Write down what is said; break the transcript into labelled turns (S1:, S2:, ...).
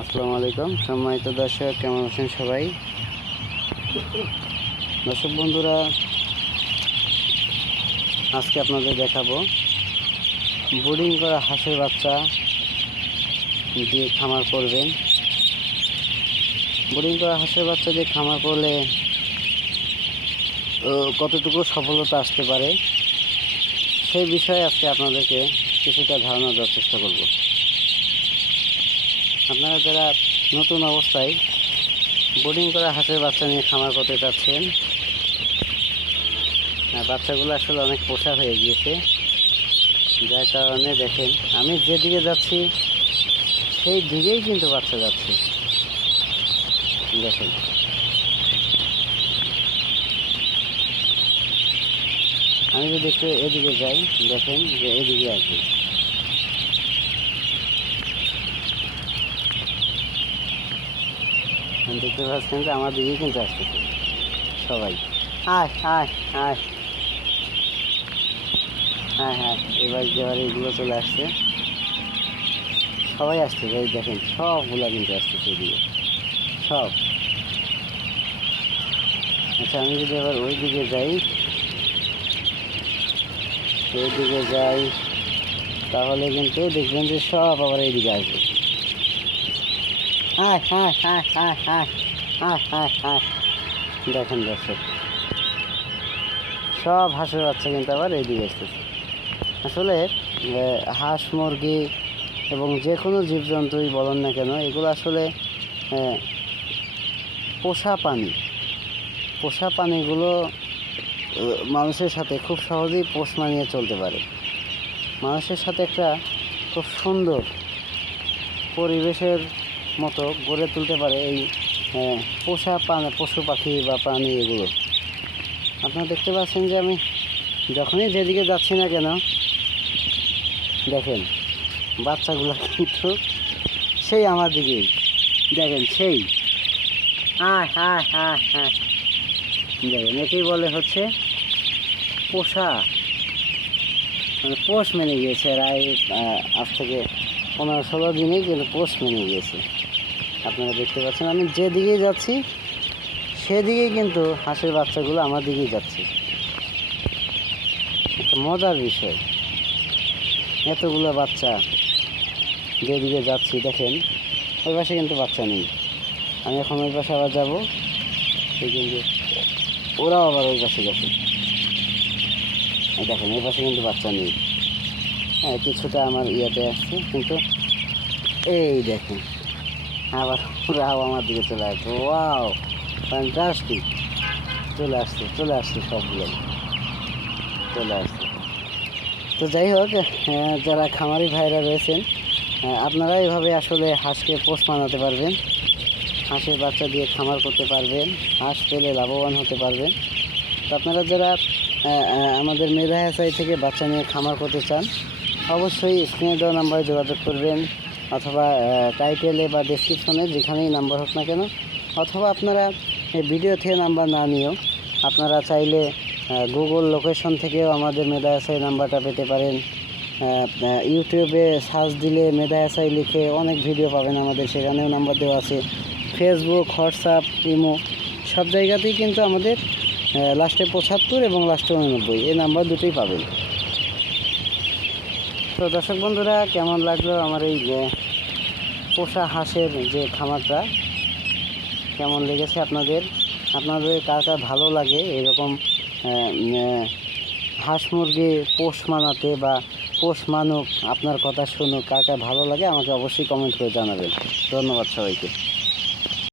S1: আসসালামু আলাইকুম। সম্মানিত দর্শক, কেমন আছেন সবাই? দর্শক বন্ধুরা, আজকে আপনাদের দেখাবো বোর্ডিং করা হাঁসের বাচ্চা দিয়ে খামার করবেন। বোর্ডিং করা হাঁসের বাচ্চা দিয়ে খামার করলে কতটুকু সফলতা আসতে পারে, সেই বিষয়ে আজকে আপনাদেরকে কিছুটা ধারণা দেওয়ার চেষ্টা করব। আপনারা যারা নতুন অবস্থায় বোর্ডিং করা হাঁসের বাচ্চা নিয়ে খামার করতে চাচ্ছেন বাচ্চাগুলো আসলে অনেক পোষা হয়ে গিয়েছে। যার কারণে দেখেন, আমি যেদিকে যাচ্ছি, সেই দিকেই কিন্তু বাচ্চা যাচ্ছে। দেখেন। আমি যদি একটু এদিকে যাই, দেখেন যে এদিকে আসবে। দেখতে পাচ্ছেন যে আমার দিকেই কিন্তু আসতেছে। সবাই। আয় আয় আয়। হ্যাঁ হ্যাঁ এবার যেবার এগুলো চলে আসছে। সবাই আসতেছে এই দেখেন, সবগুলা কিন্তু আসতেছে এদিকে। সব। আচ্ছা আমি যদি এবার ওই দিকে যাই ওই দিকে যাই, তাহলে কিন্তু দেখবেন যে সব আবার এইদিকে আসবে। দেখেন দর্শক, সব হাঁসের বাচ্চা কিন্তু আবার এইদিকে আসতেছে। আসলে হাঁস, মুরগি এবং যে কোনো জীবজন্তুই বলেন না কেন, এগুলো আসলে পোষা পানি পোষা পানিগুলো মানুষের সাথে খুব সহজেই পোষ মানিয়ে চলতে পারে। মানুষের সাথে একটা খুব সুন্দর পরিবেশের মতো গড়ে তুলতে পারে এই পোষা প্রাণী পশু পাখি বা প্রাণী এগুলো। আপনারা দেখতে পাচ্ছেন যে আমি যখনই যেদিকে যাচ্ছি না কেন দেখেন বাচ্চাগুলো কিন্তু সেই আমার দিকেই। দেখেন সেই। হ্যাঁ হ্যাঁ হ্যাঁ হ্যাঁ। দেখেন একেই বলে হচ্ছে পোষা। মানে পোষ মেনে গিয়েছে আহ, আজ থেকে পনেরো ষোলো দিনেই কিন্তু পোষ মেনে গিয়েছে। আপনারা দেখতে পাচ্ছেন। আমি যেদিকেই যাচ্ছি, সেদিকেই কিন্তু হাঁসের বাচ্চাগুলো আমার দিকেই যাচ্ছে। একটা মজার বিষয়। এতগুলো বাচ্চা যেদিকে যাচ্ছি, দেখেন, ওই পাশে কিন্তু বাচ্চা নেই। আমি এখন ওই পাশে আবার যাব। এই কিন্তু ওরাও আবার ওই পাশে গেছে। দেখেন, এই পাশে কিন্তু বাচ্চা নেই। হ্যাঁ কিছুটা আমার ইয়েতে আসছে কিন্তু এই দেখেন। আবার ওরাও আমার দিকে চলে আসছে। ওয়াও ফ্যান্টাস্টিক চলে আসছে চলে আসছে সবগুলো। চলে আসছে। তো যাই হোক যারা খামারি ভাইরা রয়েছেন আপনারা এইভাবে আসলে হাঁসকে পোষ মানাতে পারবেন। হাঁসের বাচ্চা দিয়ে খামার করতে পারবেন, হাঁস পেলে লাভবান হতে পারবেন। তো আপনারা যারা আমাদের মেধা হাসাই থেকে বাচ্চা নিয়ে খামার করতে চান, অবশ্যই স্ক্রিনে দেওয়া নাম্বারে যোগাযোগ করবেন। অথবা টাইটেলে বা ডেসক্রিপশনে যেখানেই নাম্বার হোক না কেন, অথবা আপনারা এই ভিডিও থেকে নাম্বার না নিয়েও, আপনারা চাইলে গুগল লোকেশন থেকেও আমাদের মেধা এসআই নাম্বারটা পেতে পারেন। ইউটিউবে সার্চ দিলে মেধা এসআই লিখে অনেক ভিডিও পাবেন আমাদের, সেখানেও নাম্বার দেওয়া আছে। ফেসবুক হোয়াটসঅ্যাপ ইমো সব জায়গাতেই কিন্তু আমাদের লাস্টে পঁচাত্তর এবং লাস্টে উননব্বই, এই নাম্বার দুটোই পাবেন। তো দর্শক বন্ধুরা কেমন লাগল আমার এই আহ, পোষা হাঁসের যে খামারটা? কেমন লেগেছে আপনাদের? আপনাদের কার কার ভালো লাগে? এরকম হাঁস মুরগি পোষ মানাতে বা পোষ মানুক আপনার কথা শুনুক কার কার ভালো লাগে আমাকে অবশ্যই কমেন্ট করে জানাবেন। ধন্যবাদ সবাইকে।